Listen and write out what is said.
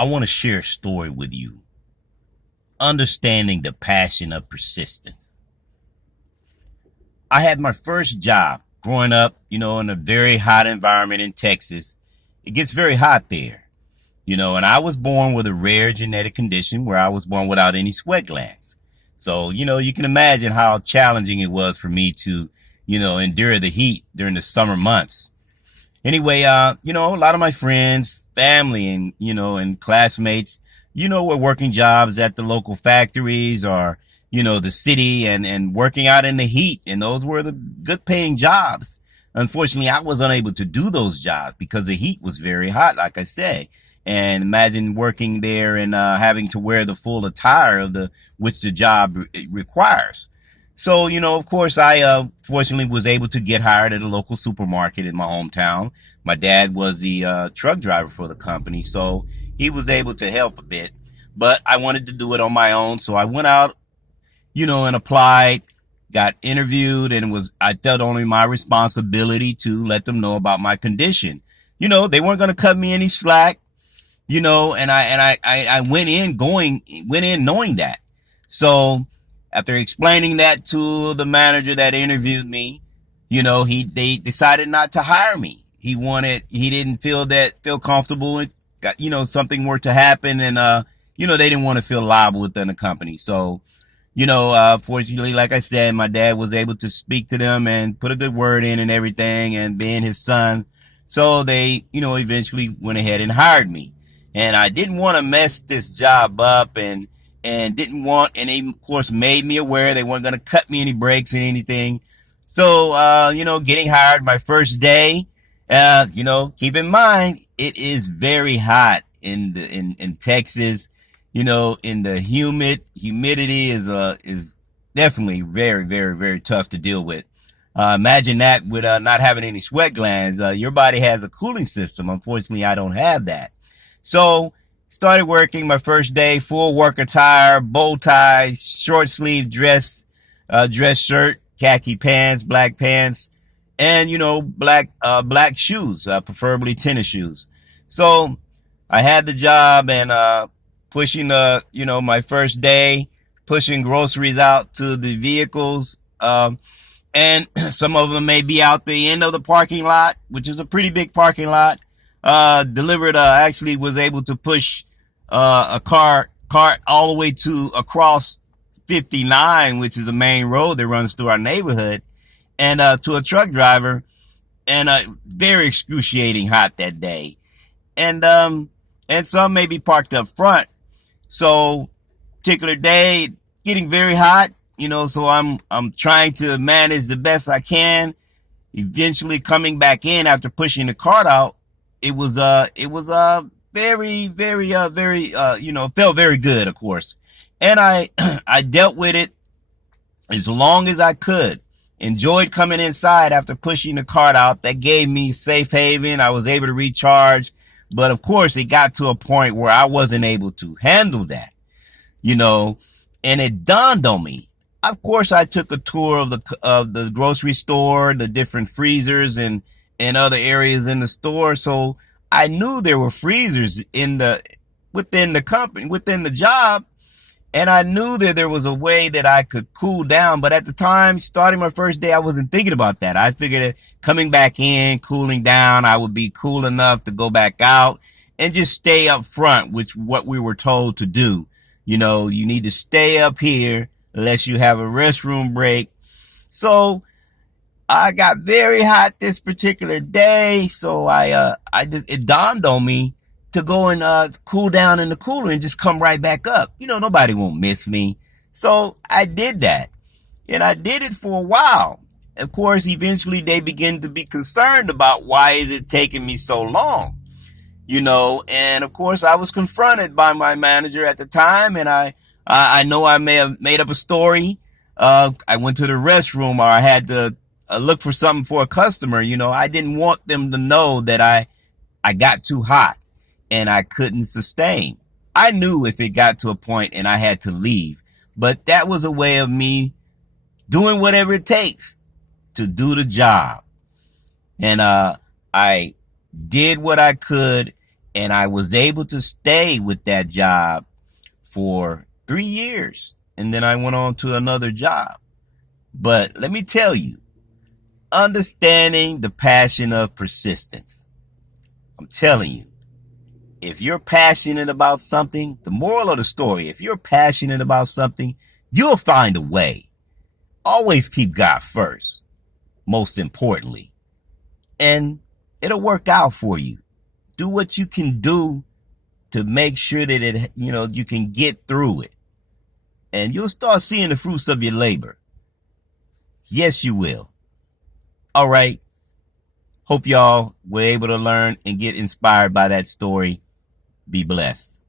I want to share a story with you. Understanding the passion of persistence. I had my first job growing up, in a very hot environment in Texas. It gets very hot there, and I was born with a rare genetic condition where I was born without any sweat glands. So, you can imagine how challenging it was for me to, endure the heat during the summer months. Anyway, a lot of my friends, family, and classmates, were working jobs at the local factories or, the city and working out in the heat. And those were the good paying jobs. Unfortunately, I was unable to do those jobs because the heat was very hot, like I said. And imagine working there and having to wear the full attire of which the job requires. So, of course, I fortunately was able to get hired at a local supermarket in my hometown. My dad was the truck driver for the company, so he was able to help a bit. But I wanted to do it on my own, so I went out, and applied, got interviewed, and I felt only my responsibility to let them know about my condition. They weren't going to cut me any slack, and I went in knowing that. So after explaining that to the manager that interviewed me, they decided not to hire me. He didn't feel comfortable and got, something were to happen and, they didn't want to feel liable within the company. So, fortunately, like I said, my dad was able to speak to them and put a good word in and everything, and being his son. So they, eventually went ahead and hired me. And I didn't want to mess this job up and they of course made me aware they weren't going to cut me any breaks or anything. So, getting hired my first day, keep in mind, it is very hot in Texas, in the humidity is definitely very, very, very tough to deal with. Imagine that with not having any sweat glands. Your body has a cooling system. Unfortunately, I don't have that. So started working my first day, full work attire, bow tie, short sleeve dress shirt, khaki pants, black pants, and, black shoes, preferably tennis shoes. So I had the job and, pushing my first day, pushing groceries out to the vehicles. And some of them may be out the end of the parking lot, which is a pretty big parking lot. Actually was able to push, a cart all the way to across 59, which is a main road that runs through our neighborhood, and, to a truck driver, and, very excruciating hot that day. And some may be parked up front. So particular day, getting very hot, so I'm trying to manage the best I can. Eventually coming back in after pushing the cart out, it was very, very, felt very good, of course. And I dealt with it as long as I could. Enjoyed coming inside after pushing the cart out. That gave me safe haven. I was able to recharge. But of course, it got to a point where I wasn't able to handle that, and it dawned on me. Of course, I took a tour of the grocery store, the different freezers and other areas in the store. So I knew there were freezers within the company, within the job. And I knew that there was a way that I could cool down. But at the time, starting my first day, I wasn't thinking about that. I figured that coming back in, cooling down, I would be cool enough to go back out and just stay up front, which what we were told to do. You need to stay up here unless you have a restroom break. So I got very hot this particular day. So it dawned on me to go and cool down in the cooler and just come right back up. Nobody won't miss me. So I did that. And I did it for a while. Of course, eventually they begin to be concerned about why is it taking me so long. And of course I was confronted by my manager at the time, and I know I may have made up a story. I went to the restroom, or I had to look for something for a customer. I didn't want them to know that I got too hot and I couldn't sustain. I knew if it got to a point and I had to leave, but that was a way of me doing whatever it takes to do the job. And I did what I could, And I was able to stay with that job for 3 years. And then I went on to another job. But let me tell you, understanding the passion of persistence. I'm telling you, if you're passionate about something, the moral of the story, if you're passionate about something, you'll find a way. Always keep God first, most importantly. And it'll work out for you. Do what you can do to make sure that you can get through it. And you'll start seeing the fruits of your labor. Yes, you will. All right. Hope y'all were able to learn and get inspired by that story. Be blessed.